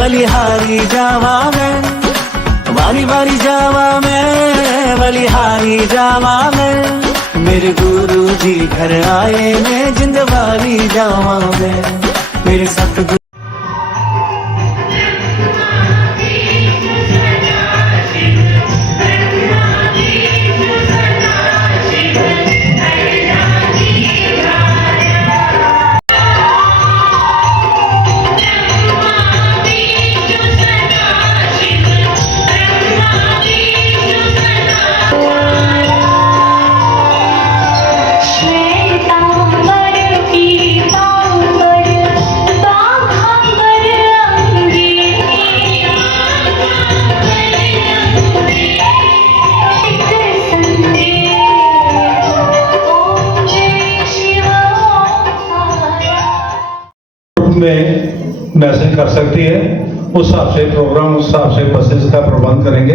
बलिहारी जावा मैं, बारी बारी जावा मैं, बलिहारी जावा मैं। मेरे गुरु जी घर आए मैं, जिंदवारी जावा मैं, मेरे सतगुरु। में मैसेज कर सकती है, उस हिसाब से प्रोग्राम, उस हिसाब से बसेस का प्रबंध करेंगे।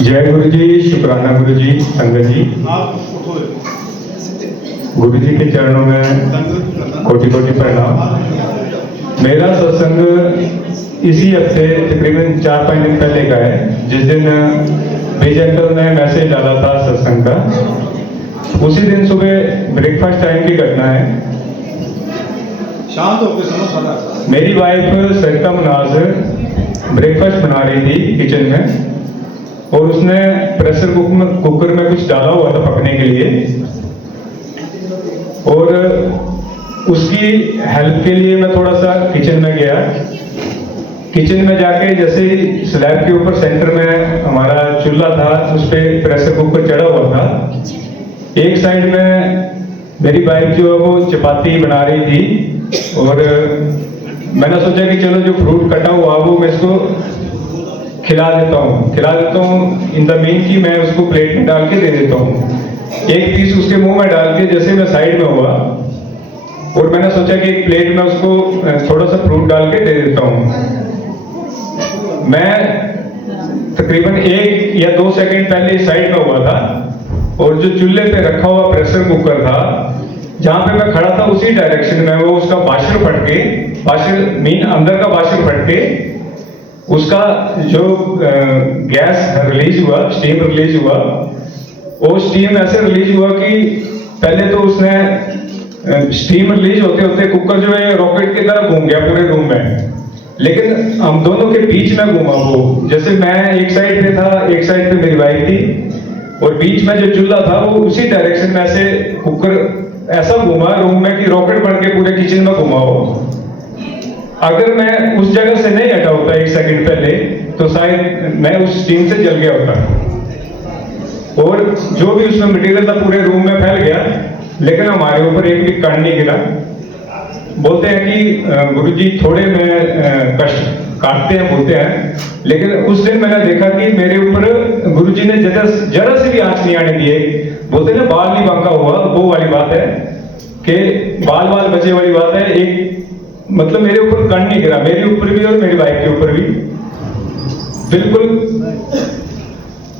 जय गुरु जी, शुक्राना गुरु जी, संगत जी, गुरु जी के चरणों में कोटि कोटि प्रणाम। मेरा सत्संग इसी हफ्ते तकरीबन 4-5 दिन पहले का है, जिस दिन विजयंकर ने मैसेज डाला था सत्संग का। उसी दिन सुबह ब्रेकफास्ट टाइम की घटना है। शांत होकर सुनो सारा। मेरी वाइफ सरिता मुनाज ब्रेकफास्ट बना रही थी किचन में, और उसने प्रेशर कुकर में कुछ डाला हुआ था पकने के लिए, और उसकी हेल्प के लिए मैं थोड़ा सा किचन में गया। किचन में जाके जैसे ही स्लैब के ऊपर सेंटर में हमारा चूल्हा था, उस पर प्रेशर कुकर चढ़ा हुआ था। एक साइड में मेरी वाइफ जो है वो चपाती बना रही थी, और मैंने सोचा कि चलो जो फ्रूट कटा हुआ वो मैं इसको खिला देता हूँ इन द मीन कि मैं उसको प्लेट में डाल के दे देता हूँ। एक पीस उसके मुंह में डाल के जैसे मैं साइड में हुआ, और मैंने सोचा कि एक प्लेट में उसको थोड़ा सा फ्रूट डाल के दे देता हूँ। मैं तकरीबन 1 या 2 सेकंड पहले साइड में हुआ था, और जो चूल्हे पे रखा हुआ प्रेशर कुकर था, जहां पे मैं खड़ा था उसी डायरेक्शन में वो उसका वाशर फट के, वाशर मीन अंदर का वाशर फट के, उसका जो गैस रिलीज हुआ, स्टीम रिलीज हुआ, वो स्टीम ऐसे रिलीज हुआ कि पहले तो उसने स्टीम रिलीज होते होते कुकर जो है रॉकेट की तरह घूम गया पूरे रूम में, लेकिन हम दोनों के बीच में घूमा वो। जैसे मैं एक साइड पे था, एक साइड पे मेरी वाइफ थी, और बीच में जो चूल्हा था वो उसी डायरेक्शन में ऐसे कुकर ऐसा घुमा रूम में कि रॉकेट बन के पूरे किचन में घुमा हो। अगर मैं उस जगह से नहीं हटा होता 1 सेकंड पहले, तो शायद मैं उस स्टीम से जल गया होता, और जो भी उसमें मटेरियल था पूरे रूम में फैल गया, लेकिन हमारे ऊपर एक भी कण नहीं गिरा। बोलते हैं कि गुरुजी थोड़े में कष्ट काटते हैं, बोलते हैं, लेकिन उस दिन मैंने देखा कि मेरे ऊपर गुरुजी ने जरा से भी आंच नहीं आने दिए। बोलते ना बाल नहीं बांका हुआ, वो वाली बात है कि बाल बचे वाली बात है। एक मतलब मेरे ऊपर कण नहीं गिरा, मेरे ऊपर भी और मेरी वाइफ के ऊपर भी बिल्कुल।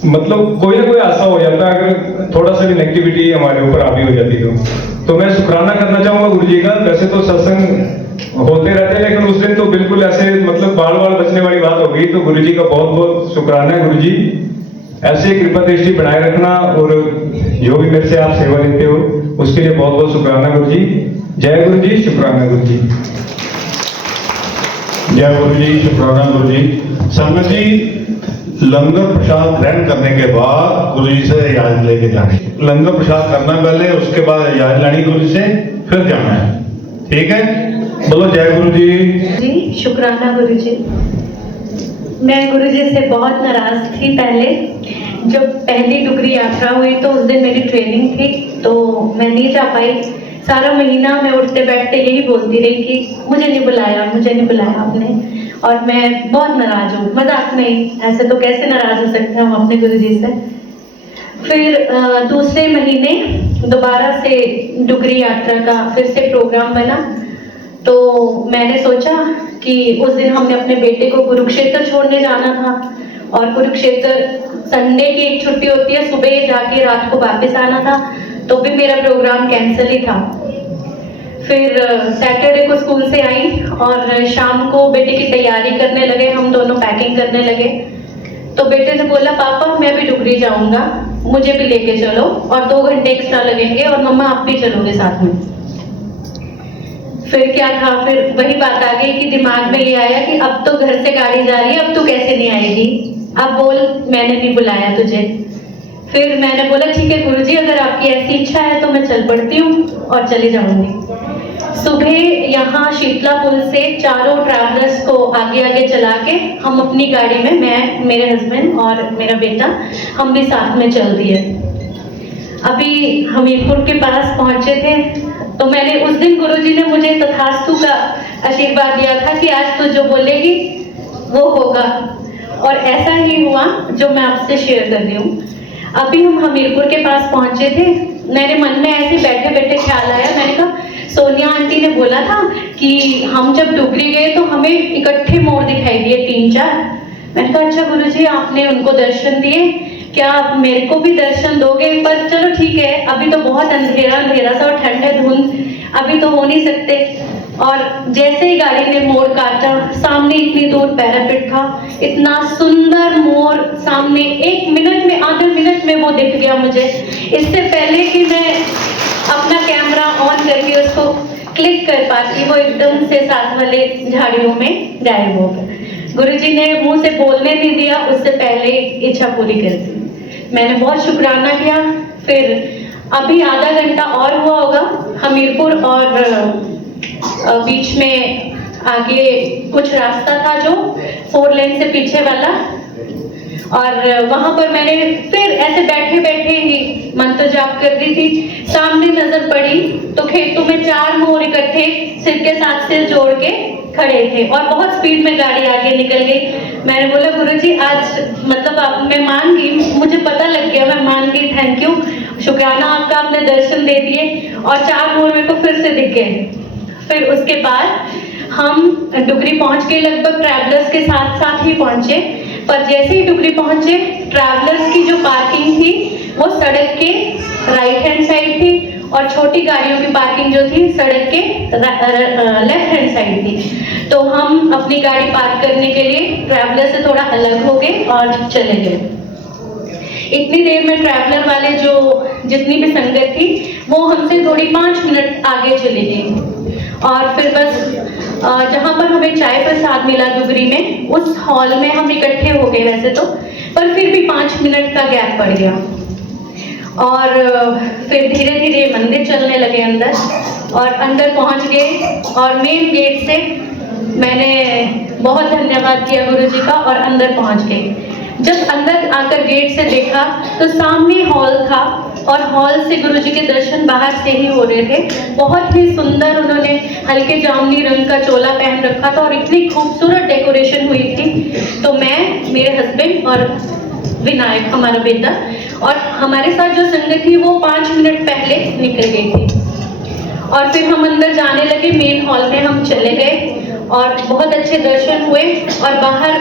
मतलब कोई ना कोई ऐसा हो जाता है अगर थोड़ा सा भी नेगेटिविटी हमारे ऊपर हावी हो जाती तो मैं शुक्राना करना चाहूंगा गुरुजी का। वैसे तो सत्संग होते रहते हैं, लेकिन उस दिन तो बिल्कुल ऐसे मतलब बाल बचने वाली बात हो गई, तो गुरुजी का बहुत बहुत शुक्राना है। गुरुजी ऐसे कृपा दृष्टि बनाए रखना, और जो भी मेरे से आप सेवा लेते हो उसके लिए बहुत बहुत शुक्राना गुरुजी। जय गुरु जी, शुक्राना गुरु जी। जय गुरु जी, शुक्राना गुरु जी। संगत जी, लंगर प्रसाद ग्रहण करने के बाद गुरु जी से इजाजत लेके जानी। लंगर प्रसाद करना पहले, उसके बाद इजाजत लेनी गुरु जी से, फिर जाना है। ठीक है, बोलो जय गुरु जी। जी, शुक्राना गुरु जी। मैं गुरु जी से बहुत नाराज थी पहले। जब पहली डुगरी यात्रा हुई तो उस दिन मेरी ट्रेनिंग थी, तो मैं नहीं जा पाई। सारा महीना मैं उठते बैठते यही बोलती रही कि मुझे नहीं बुलाया, मुझे नहीं बुलाया आपने, और मैं बहुत नाराज हूँ। मजाक नहीं, ऐसे तो कैसे नाराज हो सकते हैं हम अपने गुरु जी से। फिर दूसरे महीने दोबारा से डुगरी यात्रा का फिर से प्रोग्राम बना, तो मैंने सोचा कि उस दिन हमने अपने बेटे को कुरुक्षेत्र छोड़ने जाना था, और कुरुक्षेत्र संडे की एक छुट्टी होती है, सुबह जाके रात को वापस आना था, तो भी मेरा प्रोग्राम कैंसिल ही था। फिर सैटरडे को स्कूल से आई और शाम को बेटे की तैयारी करने लगे, हम दोनों पैकिंग करने लगे। तो बेटे ने बोला पापा मैं भी डुगरी जाऊंगा, मुझे भी लेके चलो और 2 घंटे एक्स्ट्रा लगेंगे और मम्मा आप भी चलोगे साथ में। फिर क्या था, फिर वही बात आ गई कि दिमाग में ये आया कि अब तो घर से गाड़ी जा रही है, अब तू कैसे नहीं आएगी, अब बोल मैंने नहीं बुलाया तुझे। फिर मैंने बोला ठीक है गुरुजी, अगर आपकी ऐसी इच्छा है तो मैं चल पड़ती हूँ और चली जाऊंगी। सुबह यहाँ शीतला पुल से चारों ट्रैवलर्स को आगे आगे चला के हम अपनी गाड़ी में, मैं, मेरे हस्बैंड और मेरा बेटा, हम भी साथ में चल दिए। अभी हमीरपुर के पास पहुंचे थे तो मैंने उस दिन गुरुजी ने मुझे तथास्तु का आशीर्वाद दिया था कि आज तू जो बोलेगी वो होगा, और ऐसा ही हुआ जो मैं आपसे शेयर कर रही हूँ। अभी हम हमीरपुर के पास पहुंचे थे, मेरे मन में ऐसे बैठे बैठे ख्याल आया, मैंने कहा सोनिया आंटी ने बोला था कि हम जब डुगरी गए तो हमें इकट्ठे मोर दिखाई दिए 3-4। मैंने कहा अच्छा गुरुजी आपने उनको दर्शन दिए, क्या आप मेरे को भी दर्शन दोगे? पर चलो ठीक है, अभी तो बहुत अंधेरा अंधेरा सा और ठंड है, धुंध, अभी तो हो नहीं सकते। और जैसे ही गाड़ी ने मोड़ काटा, सामने इतनी दूर पैरापेट था, इतना सुंदर मोर सामने, 1 मिनट में, आधे मिनट में वो दिख गया मुझे। इससे पहले कि मैं अपना कैमरा ऑन करके उसको क्लिक कर पाती, वो एकदम से साथ वाले झाड़ियों में गायब हो गया। गुरुजी ने मुंह से बोलने नहीं दिया, उससे पहले इच्छा पूरी कर दी। मैंने बहुत शुक्राना किया। फिर अभी आधा घंटा और हुआ होगा, हमीरपुर और बीच में आगे कुछ रास्ता था जो 4 लेन से पीछे वाला, और वहां पर मैंने फिर ऐसे बैठे बैठे ही मंत्र जाप कर रही थी, सामने नजर पड़ी तो खेतों में 4 मोर इकट्ठे सिर के साथ सिर जोड़ के खड़े थे और बहुत स्पीड में गाड़ी आगे निकल गई। मैंने बोला गुरुजी आज मतलब आप, मैं मान गई, मुझे पता लग गया, मैं मान गई, थैंक यू, शुक्राना आपका, आपने दर्शन दे दिए। और 4 मोर मेरे को फिर से दिख गए। फिर उसके बाद हम डुगरी पहुंच गए, लगभग ट्रैवलर्स के साथ साथ ही पहुंचे। पर जैसे ही डुगरी पहुंचे, ट्रैवलर्स की जो पार्किंग थी वो सड़क के राइट हैंड साइड थी और छोटी गाड़ियों की पार्किंग जो थी सड़क के लेफ्ट हैंड साइड थी। तो हम अपनी गाड़ी पार्क करने के लिए ट्रैवलर से थोड़ा अलग हो गए और चले गए। इतनी देर में ट्रैवलर वाले जो जितनी भी संगत थी वो हमसे थोड़ी 5 मिनट आगे चली गई। और फिर बस जहाँ पर हमें चाय प्रसाद मिला डुगरी में, उस हॉल में हम इकट्ठे हो गए वैसे तो, पर फिर भी 5 मिनट का गैप पड़ गया। और फिर धीरे धीरे मंदिर चलने लगे अंदर, और अंदर पहुंच गए और मेन गेट से मैंने बहुत धन्यवाद किया गुरुजी का और अंदर पहुंच गए। जब अंदर आकर गेट से देखा तो सामने हॉल था और हॉल से गुरुजी के दर्शन बाहर से ही हो रहे थे। बहुत ही सुंदर, उन्होंने हल्के जामुनी रंग का चोला पहन रखा था और इतनी खूबसूरत डेकोरेशन हुई थी। तो मैं, मेरे हस्बैंड और विनायक हमारा बेटा और हमारे साथ जो संगत थी वो 5 मिनट पहले निकल गई थी। और फिर हम अंदर जाने लगे, मेन हॉल में हम चले गए और बहुत अच्छे दर्शन हुए और बाहर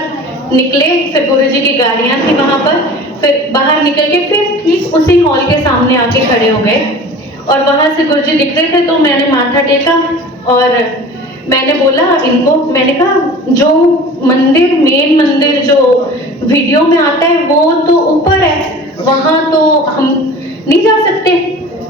निकले। फिर गुरुजी की गाड़ियां थी वहां पर, फिर बाहर निकल के फिर ठीक उसी हॉल के सामने आके खड़े हो गए और वहां से गुरुजी दिख रहे थे। तो मैंने माथा टेका और मैंने बोला इनको, मैंने कहा जो मंदिर, मेन मंदिर जो वीडियो में आता है वो तो ऊपर है, वहां तो हम नहीं जा सकते।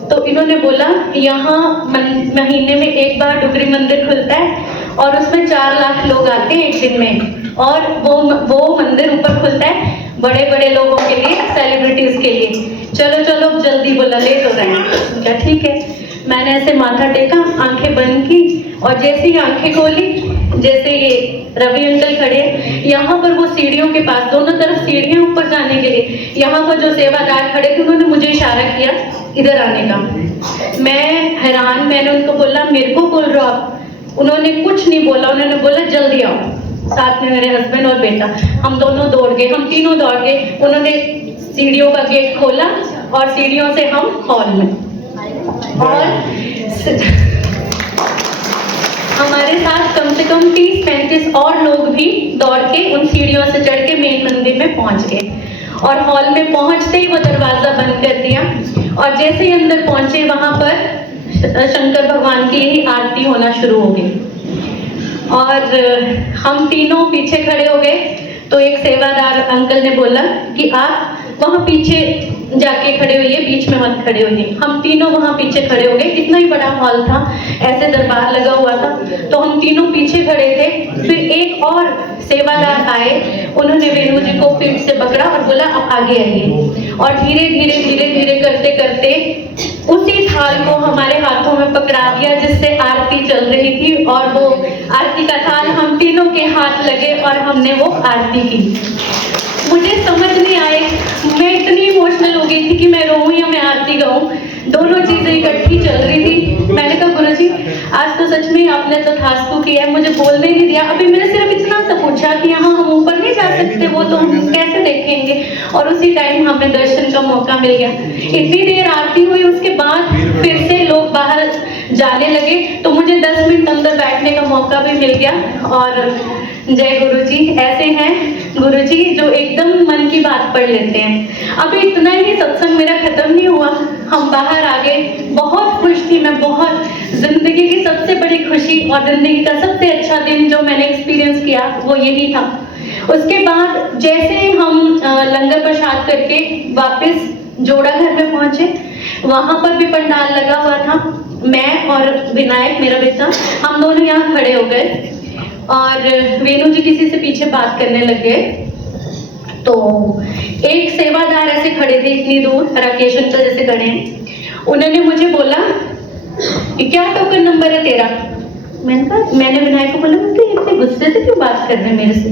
तो इन्होंने बोला यहाँ महीने में 1 बार डुगरी मंदिर खुलता है और उसमें 4 लाख लोग आते हैं 1 दिन में, और वो मंदिर ऊपर खुलता है बड़े बड़े लोगों के लिए, सेलिब्रिटीज के लिए। चलो चलो जल्दी, बोला लेट हो रहे हैं। क्या ठीक है। मैंने ऐसे माथा टेका, आंखें बंद की और जैसे ही आंखें खोली, जैसे ये रवि अंकल खड़े हैं यहाँ पर, वो सीढ़ियों के पास, दोनों तरफ सीढ़ियां ऊपर जाने के लिए, यहाँ पर जो सेवादार खड़े थे उन्होंने मुझे इशारा किया इधर आने का। मैं हैरान, मैंने उनको बोला मेरे को बोल रहे हो आप? उन्होंने कुछ नहीं बोला, उन्होंने बोला जल्दी आओ। साथ में मेरे हस्बैंड और बेटा, हम दोनों दौड़ गए, हम तीनों दौड़ गए। उन्होंने सीढ़ियों का गेट खोला और सीढ़ियों से हम हॉल में, और हमारे साथ कम से कम 30-35 और लोग भी दौड़ के उन सीढ़ियों से चढ़ के मेन मंदिर में पहुंच गए। और हॉल में पहुंचते ही वो दरवाजा बंद कर दिया और जैसे ही अंदर पहुंचे वहां पर शंकर भगवान की ही आरती होना शुरू हो गई। और हम तीनों पीछे खड़े हो गए, तो एक सेवादार अंकल ने बोला कि आप वहाँ पीछे जाके खड़े होइए, बीच में मत खड़े होइए। हम तीनों वहाँ पीछे खड़े हो गए। इतना ही बड़ा हॉल था, ऐसे दरबार लगा हुआ था, तो हम तीनों पीछे खड़े थे। फिर एक और सेवादार आए, उन्होंने वेणु जी को पीठ से पकड़ा और बोला आप आगे आइए। और धीरे धीरे धीरे धीरे करते करते उसी थाल को हमारे हाथों में पकड़ा दिया जिससे आरती चल रही थी, और वो आरती का थाल हम तीनों के हाथ लगे और हमने वो आरती की। मुझे समझ नहीं आए, मैं इतनी इमोशनल हो गई थी कि मैं रोऊं या मैं आरती गाऊं, दोनों चीजें इकट्ठी चल रही थी। मैंने कहा गुरुजी आज तो सच में आपने तथास्तु किया है, मुझे बोलने नहीं दिया। अभी मैंने सिर्फ इतना सा पूछा कि यहाँ हम ऊपर नहीं जा सकते, वो तो हम कैसे देखेंगे, और उसी टाइम हमें दर्शन का मौका मिल गया। इतनी देर आरती हुई, उसके बाद फिर से लोग बाहर जाने लगे, तो मुझे 10 मिनट अंदर बैठने का मौका भी मिल गया। और जय गुरुजी, ऐसे हैं गुरुजी जो एकदम मन की बात पढ़ लेते हैं। अभी इतना ही सत्संग मेरा खत्म नहीं हुआ, हम बाहर आ गए। बहुत खुश थी मैं, बहुत। जिंदगी की सबसे बड़ी खुशी और जिंदगी का सबसे अच्छा दिन जो मैंने एक्सपीरियंस किया वो यही था। उसके बाद जैसे हम लंगर प्रसाद करके वापस जोड़ा घर में पहुंचे, वहां पर भी पंडाल लगा हुआ था। मैं और विनायक मेरा बेटा, हम दोनों यहाँ खड़े हो गए और वेणु जी किसी से पीछे बात करने लग गए। तो एक सेवादार ऐसे खड़े थे इतनी दूर, राकेश अंकल जैसे खड़े हैं। उन्होंने मुझे बोला कि क्या टोकन नंबर है तेरा? मैंने विनायक को बोला कि इतने गुस्से से क्यों बात कर रहे हैं मेरे से?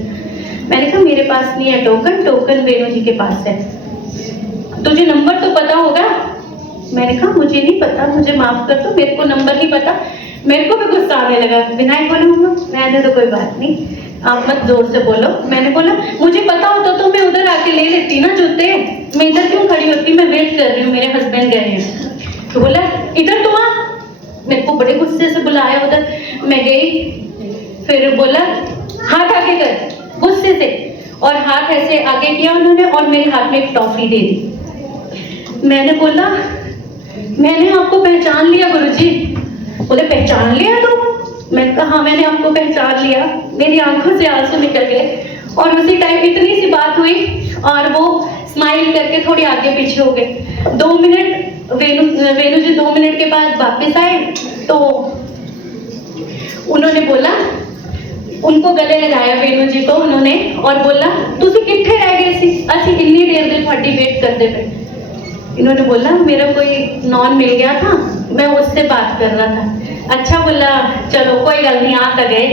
मैंने कहा मेरे पास नहीं है टोकन, टोकन वेणु जी के पास है। तुझे नंबर तो पता होगा? मैंने कहा मुझे नहीं पता, मुझे माफ कर दो, मेरे को नंबर नहीं पता। मेरे को भी गुस्सा आने लगा। विनायक बोला मैंने तो कोई बात नहीं, आप मत जोर से बोलो। मैंने बोला मुझे पता होता तो मैं उधर आके ले लेती ना जूते, मैं इधर क्यों खड़ी होती, मैं वेट कर रही हूँ, मेरे हस्बैंड गए हैं। तो बोला इधर तुम आ। मेरे को बड़े गुस्से से बुलाया उधर, मैं गई। फिर बोला हाथ आगे कर, गुस्से से, और हाथ ऐसे आगे किया उन्होंने और मेरे हाथ में एक टॉफी दे दी। मैंने बोला मैंने आपको पहचान लिया गुरुजी। बोले पहचान लिया तो? मैंने कहा हाँ मैंने आपको पहचान लिया। मेरी आंखों से आंसू निकल गए और उसी टाइम इतनी सी बात हुई और वो स्माइल करके थोड़ी आगे पीछे हो गए। 2 मिनट वेणु जी 2 मिनट के बाद वापस आए, तो उन्होंने बोला, उनको गले लगाया वेणु जी को उन्होंने और बोला तुसी किथे रह गए सी, असि इतनी देर दे ਤੁਹਾਡੀ वेट करते पे। इन्होंने बोला मेरा कोई नॉन मिल गया था, मैं उससे बात कर रहा था। अच्छा बोला चलो कोई गल नहीं, आ तो गए।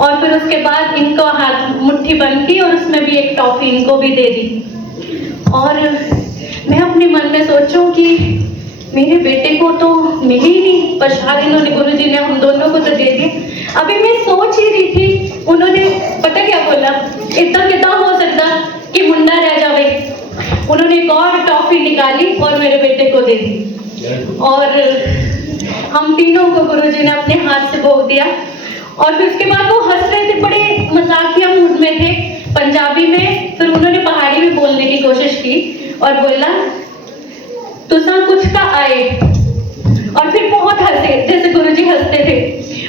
और फिर उसके बाद इनको हाथ मुट्ठी बंद की और उसमें भी एक टॉफी इनको भी दे दी। और मैं अपने मन में सोचूं कि मेरे बेटे को तो मिली ही नहीं, प्रसाद इन्होंने गुरुजी ने हम दोनों को तो दे दिया। अभी मैं सोच ही रही थी, उन्होंने पता क्या बोला, इतना कितना हो सकता कि मुंडा रह जावे। उन्होंने एक और टॉफी निकाली और मेरे बेटे को दे दी और हम तीनों को गुरुजी ने अपने हाथ से भोग दिया। और फिर उसके बाद वो हंस रहे थे, बड़े मजाकिया मूड में थे पंजाबी में। फिर उन्होंने पहाड़ी में बोलने की कोशिश की और बोला तुसा कुछ का आए, और फिर बहुत हंसे जैसे गुरुजी हंसते थे।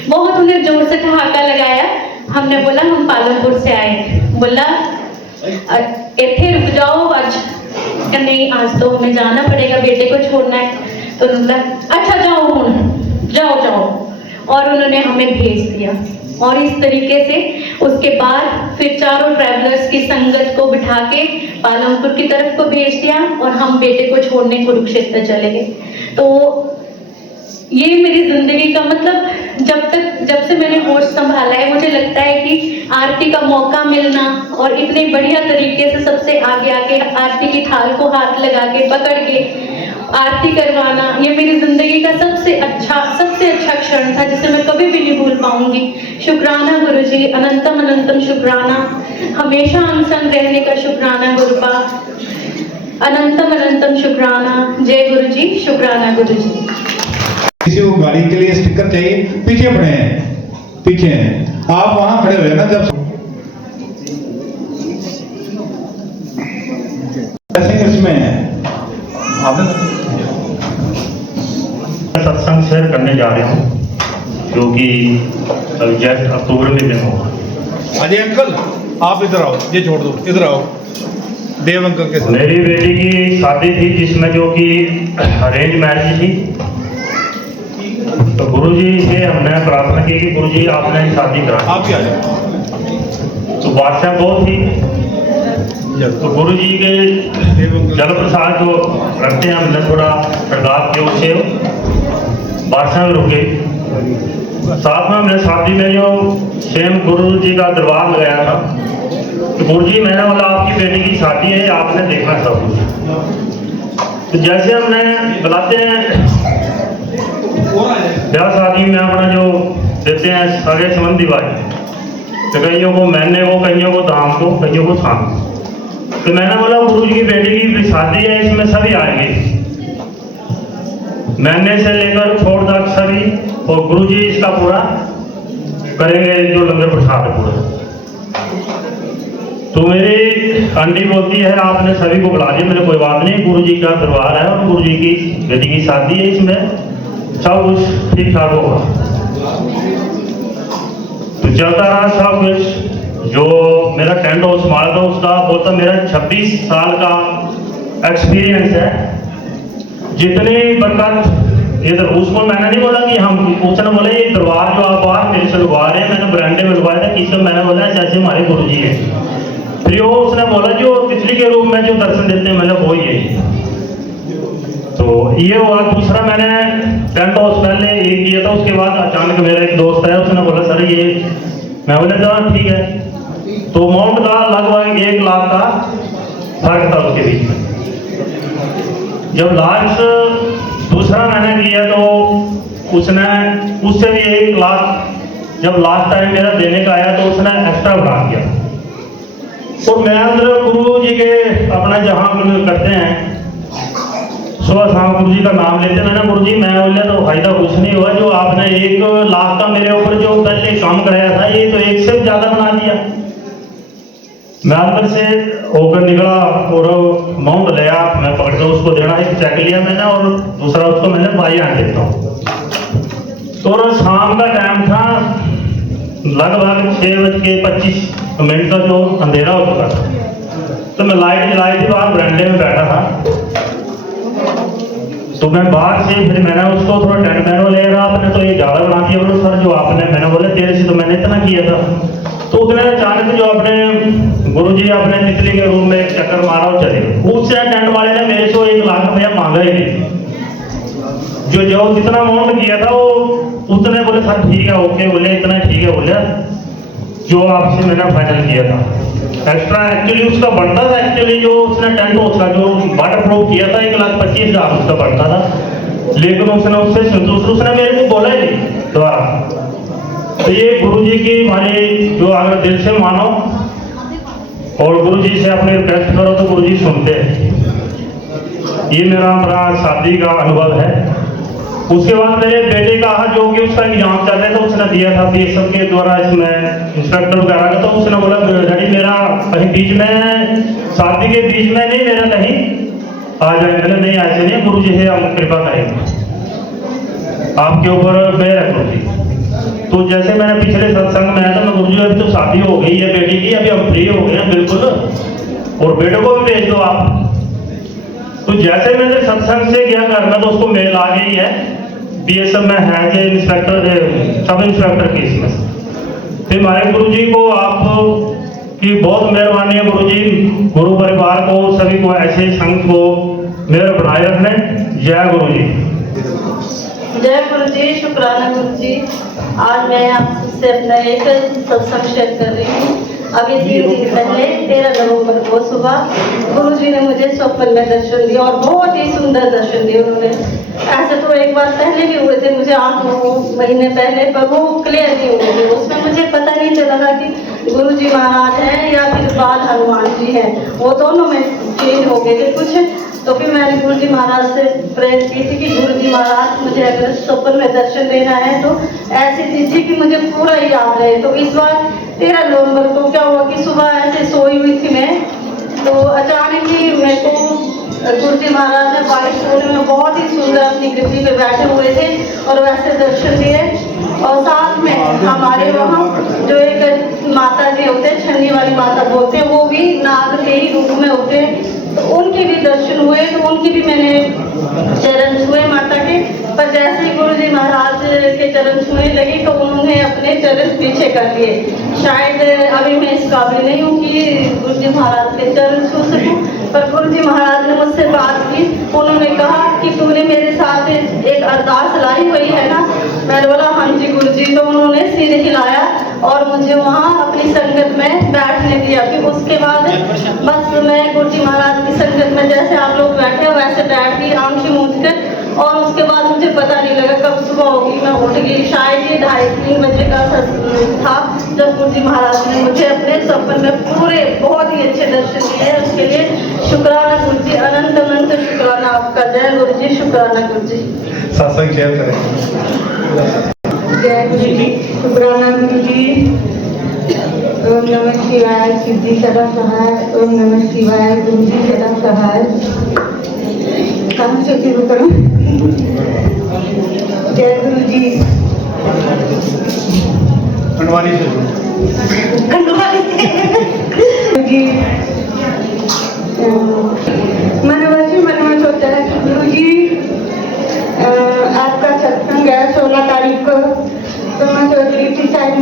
बहुत उन्हें जोर से ठहाका लगाया। हमने बोला हम पालनपुर से आए। बोला इथे रुक जाओ आज, नहीं आज तो हमें जाना पड़ेगा, बेटे को छोड़ना है। तो बोला अच्छा जाओ हुन, जाओ जाओ, और उन्होंने हमें भेज दिया। और इस तरीके से उसके बाद फिर चारों ट्रैवलर्स की संगत को बिठा के पालमपुर की तरफ को भेज दिया और हम बेटे को छोड़ने कुरुक्षेत्र चले गए। तो ये मेरी जिंदगी का मतलब, जब से मैंने होश संभाला है, मुझे लगता है कि आरती का मौका मिलना और इतने बढ़िया तरीके से सबसे आगे आके आरती की थाल को हाथ लगा के पकड़ के आरती करवाना, ये मेरी जिंदगी का सबसे अच्छा क्षण था जिसे मैं कभी भी नहीं भूल पाऊंगी। शुक्राना गुरुजी, अनंतम अनंतम शुक्राना, हमेशा अनसंग रहने का शुक्राना गुरुपा, अनंतम अनंतम शुक्राना। जय गुरुजी, शुक्राना गुरुजी। किसी को गाड़ी के लिए स्टिकर चाहिए, पीछे पड़े हैं, पीछे हैं, आप वहां खड़े हुए ना। जब इसमें सत्संग शेयर करना करने जा रहे हैं, जो कि अभी जस्ट अक्टूबर में दिन होगा। अजय अंकल आप इधर आओ, ये छोड़ दो, इधर आओ। देव अंकल के साथ मेरी बेटी की शादी थी, जिसमें जो कि अरेंज मैरिज थी। तो गुरुजी से हमने प्रार्थना की कि गुरुजी आपने शादी करा। आप क्या जाओ। तो बादशाह बहुत थी, तो गुरुजी के जल प्रसाद जो रखते हैं, हमने थोड़ा प्रसाद के उससे बादशाह में रुके। साथ में हमने शादी में जो सेम गुरु जी का दरबार लगाया था। तो गुरु जी मैंने बोला आपकी बेटी की शादी है, आपने देखना सब कुछ। तो जैसे हमने बुलाते हैं ब्याह शादी में अपना जो देते हैं सगे संबंधी भाई, तो कईयों को मैंने को, कईयों को दाम को, कईयों को थाम। तो मैंने बोला गुरु जी की बेटी की शादी है, इसमें सभी आएंगे, मैंने से लेकर छोड़ तक सभी, और गुरु जी इसका पूरा करेंगे जो लंगर प्रसाद है पूरा। तो मेरी आंटी बोलती है आपने सभी को बुला दिया। मैंने कोई बात नहीं, गुरु जी का दरबार है और गुरु जी की बेटी की शादी है, इसमें सब कुछ ठीक ठाक होगा। तो चलता रहा सब कुछ। जो मेरा टेंट हाउस संभाला था उसका बोलता मेरा 26 साल का एक्सपीरियंस है। जितनी बरकत इधर, उसको मैंने नहीं बोला कि हम, उसने बोला ये दरबार जो आप बाहर मेरे से लगवा रहे हैं, मैंने बरांडे में लगवाया था, किसको मैंने बोला जैसे हमारे गुरु जी है। फिर वो उसने बोला जो तितली के रूप में जो दर्शन देते हैं, मतलब वो ही है। तो ये हुआ। दूसरा मैंने टेंट हाउस पहले ये किया था, उसके बाद अचानक मेरा एक दोस्त है, उसने बोला सर ये, मैं बोला चलो ठीक है। तो अमाउंट का लगभग 1 लाख का फर्क था उसके बीच में। जब लास्ट दूसरा मैंने किया तो उसने उससे भी 1 लाख, जब लास्ट टाइम मेरा देने का आया तो उसने एक्स्ट्रा बढ़ा दिया। और मैं अंदर गुरु जी के अपना जहाँ करते हैं सुबह शाम गुरु जी का नाम लेते, मैंने गुरु जी मैं बोला तो फायदा कुछ नहीं हुआ, जो आपने 1 लाख का मेरे ऊपर जो पहले काम कराया था, ये तो 1 से ज्यादा बना दिया। मैं अंदर से होकर निकला और अमाउंट लिया, मैं पकड़ कर उसको देना, एक चेक लिया मैंने और दूसरा उसको मैंने भाई यहाँ देता हूँ। तो शाम का टाइम था, लगभग 6:25 का जो अंधेरा हो चुका था। तो मैं लाइट जलाई थी, बाहर बरामदे में बैठा था। तो मैं बाहर से फिर मैंने उसको थोड़ा टेंट मैनो ले रहा, आपने तो ये ज़्यादा बना दिया। बोलो सर जो आपने, मैंने बोला तेरे से तो मैंने इतना किया था। तो उतने अचानक जो अपने गुरुजी अपने तितली के रूम में एक चक्कर मारा और चले गए। उससे टेंट वाले ने मेरे से 1 लाख रुपया मांगा ही नहीं। जो जितना अमाउंट किया था वो उतने बोले सर ठीक है, ओके बोले, इतना ठीक है बोले, जो आपसे मैंने फाइनल किया था। एक्स्ट्रा एक्चुअली उसका बढ़ता था, एक्चुअली जो उसने टेंट उसका जो वाटर प्रूफ किया था 1,25,000 उसका बढ़ता था, लेकिन उसने उससे संतुष्ट, उसने मेरे को बोला ही दोबारा। तो ये गुरुजी की हमारी जो अगर दिल से मानो और गुरुजी से अपने रिक्वेस्ट करो तो गुरुजी सुनते हैं। ये मेरा बड़ा शादी का अनुभव है। उसके बाद मेरे बेटे का जो कि उसका एग्जाम चल रहा था, उसने दिया था बीएसएफ के द्वारा इसमें इंस्ट्रक्टर वगैरह का। तो उसने बोला डैडी मेरा कहीं बीच में, शादी के बीच में नहीं, मेरा कहीं आ जाए। मैंने नहीं ऐसे नहीं, गुरु जी से हम कृपा करेंगे, आपके ऊपर मेहर है गुरु जी। तो जैसे मैंने पिछले सत्संग में आया था, मैं गुरु जी अभी तो शादी हो गई है बेटी की, अभी हम फ्री हो गए हैं बिल्कुल, और बेटे को भी भेज दो आप। तो जैसे मैंने सत्संग से गया घर में तो उसको मेल आ गई है, बीएसएफ में है जो इंस्पेक्टर, सब इंस्पेक्टर की इसमें। फिर हमारे गुरु जी को आप की बहुत मेहरबानी है गुरु जी, गुरु परिवार को सभी को ऐसे संघ को मेहर बनाए रखने। जय गुरु जी। जय गुरु जी, शुक्राना गुरु जी। आज मैं आपसे अपना एक सत्संग शेयर कर रही हूँ। अभी 3 दिन पहले 13 नवंबर को सुबह गुरु जी ने मुझे स्वप्न में दर्शन दिया और बहुत ही सुंदर दर्शन दिए उन्होंने। ऐसे तो एक बार पहले भी हुए थे मुझे 8-9 महीने पहले, पर वो क्लियर नहीं हुए थे। उसमें मुझे पता नहीं चला था कि गुरु जी महाराज हैं या फिर बाल हनुमान जी हैं, वो दोनों में चेंज हो गए थे कुछ। तो फिर मैंने गुरु जी महाराज से प्रेयर की थी कि गुरु जी महाराज मुझे अगर स्वप्न में दर्शन देना है तो ऐसी दीजिए कि मुझे पूरा याद रहे। तो इस बार 13 नवंबर को क्या हुआ कि सुबह ऐसे सोई हुई थी मैं, तो अचानक ही मेरे को गुरु जी महाराज ने बारिश होने में बहुत ही सुंदर अपनी की गद्दी पे बैठे हुए थे और वैसे दर्शन दिए। और साथ में हमारे वहाँ जो एक माता जी होते हैं, छन्नी वाली माता बोलते हैं, वो भी नाग के ही रूप में होते हैं, तो उनके भी दर्शन हुए। तो उनकी भी मैंने चरण छुए माता के। पर जैसे ही गुरु जी महाराज के चरण छूने लगी तो उन्होंने अपने चरण पीछे कर लिए। शायद अभी मैं इस काबिल नहीं हूँ कि गुरु जी महाराज के चरण छू सकूं, पर गुरु जी महाराज ने मुझसे बात की। उन्होंने कहा कि तूने मेरे साथ एक अरदास लाई हुई है ना। मैंने बोला हाँ जी गुरु जी। तो उन्होंने सिर हिलाया और मुझे वहाँ अपनी संगत में बैठने दिया। फिर उसके बाद बस मैं गुरु जी महाराज की संगत में जैसे आप लोग बैठे हो वैसे बैठ गई आंखें मूंद कर। और उसके बाद मुझे पता नहीं लगा कब सुबह होगी, मैं उठ गई। शायद ये 2:30-3 बजे का था जब गुरु जी महाराज ने मुझे अपने सपन में पूरे बहुत ही अच्छे दर्शन दिए। उसके लिए शुक्राना गुरु जी, अनंत अनंत शुक्राना आपका। जय गुरु जी, शुक्राना गुरु जी। सत्संग शेयर करें। जय गुरु जी, शुक्राना गुरु जी। ओम नमः शिवाय, सिद्धि सदा सहाय। ओम नमः शिवाय, गुरु जी सदा सहाय। कहाँ से शुरू करूं? जय गुरु जी। खंडवानी से खंडवानी जी। मन में सोचा है कि गुरु जी आपका सत्संग है 16 तारीख को। तो मैं सोच रही थी शायद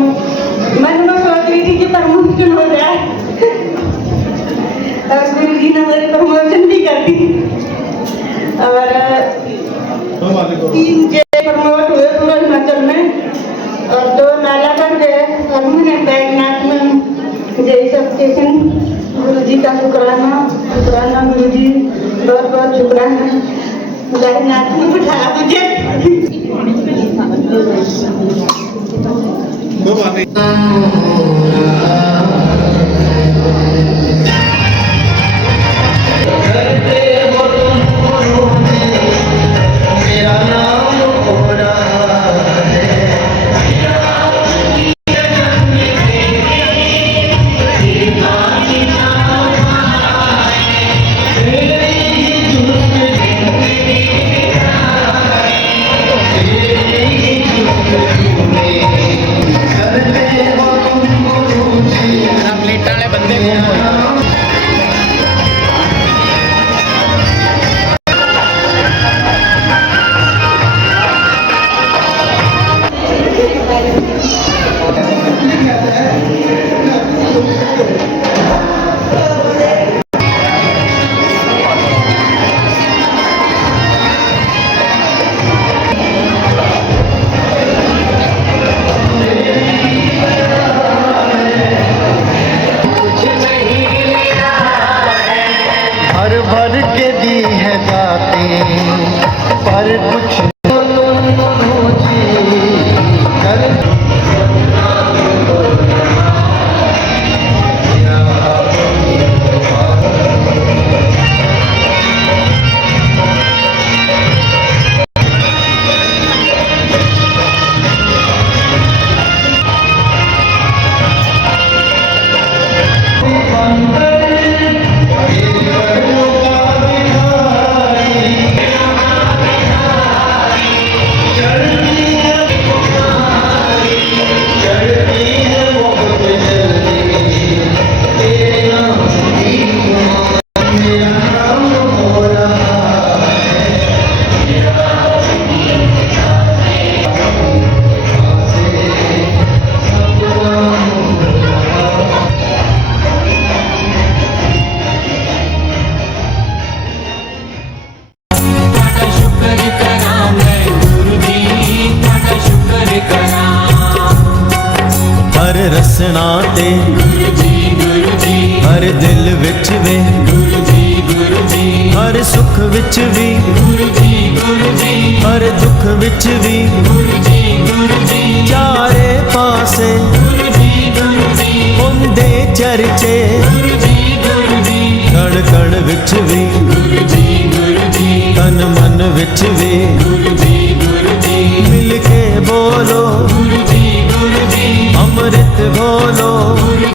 मन में सोच रही थी कि प्रमोशन हो जाए और गुरु जी ने मेरी प्रमोशन भी कर दी। और 3 जगह प्रमोट हुए पूरे हिमाचल में और 2 नालागढ़ गए और मैंने बैजनाथ में जय सब स्टेशन। गुरु जी का शुक्राना, शुक्राना गुरु जी, बहुत बहुत शुक्राना। बैजनाथ में बिठाया मुझे। ਰਸਨਾ ਤੇ ਗੁਰੂ ਜੀ ਹਰ ਦਿਲ ਵਿੱਚ ਵੇ ਗੁਰੂ ਜੀ ਹਰ ਸੁਖ ਵਿੱਚ ਵੀ ਗੁਰੂ ਜੀ ਹਰ ਦੁੱਖ ਵਿੱਚ ਵੀ ਗੁਰੂ ਜੀ ਚਾਰੇ ਪਾਸੇ ਗੁਰੂ ਜੀ ਹੁੰਦੇ ਚਰਚੇ ਗੁਰੂ ਜੀ ਕਣ ਕਣ ਵਿੱਚ ਵੀ ਗੁਰੂ ਜੀ ਤਨ ਮਨ ਵਿੱਚ ਵੀ ਗੁਰੂ ਜੀ ਮਿਲ ਕੇ ਬੋਲੋ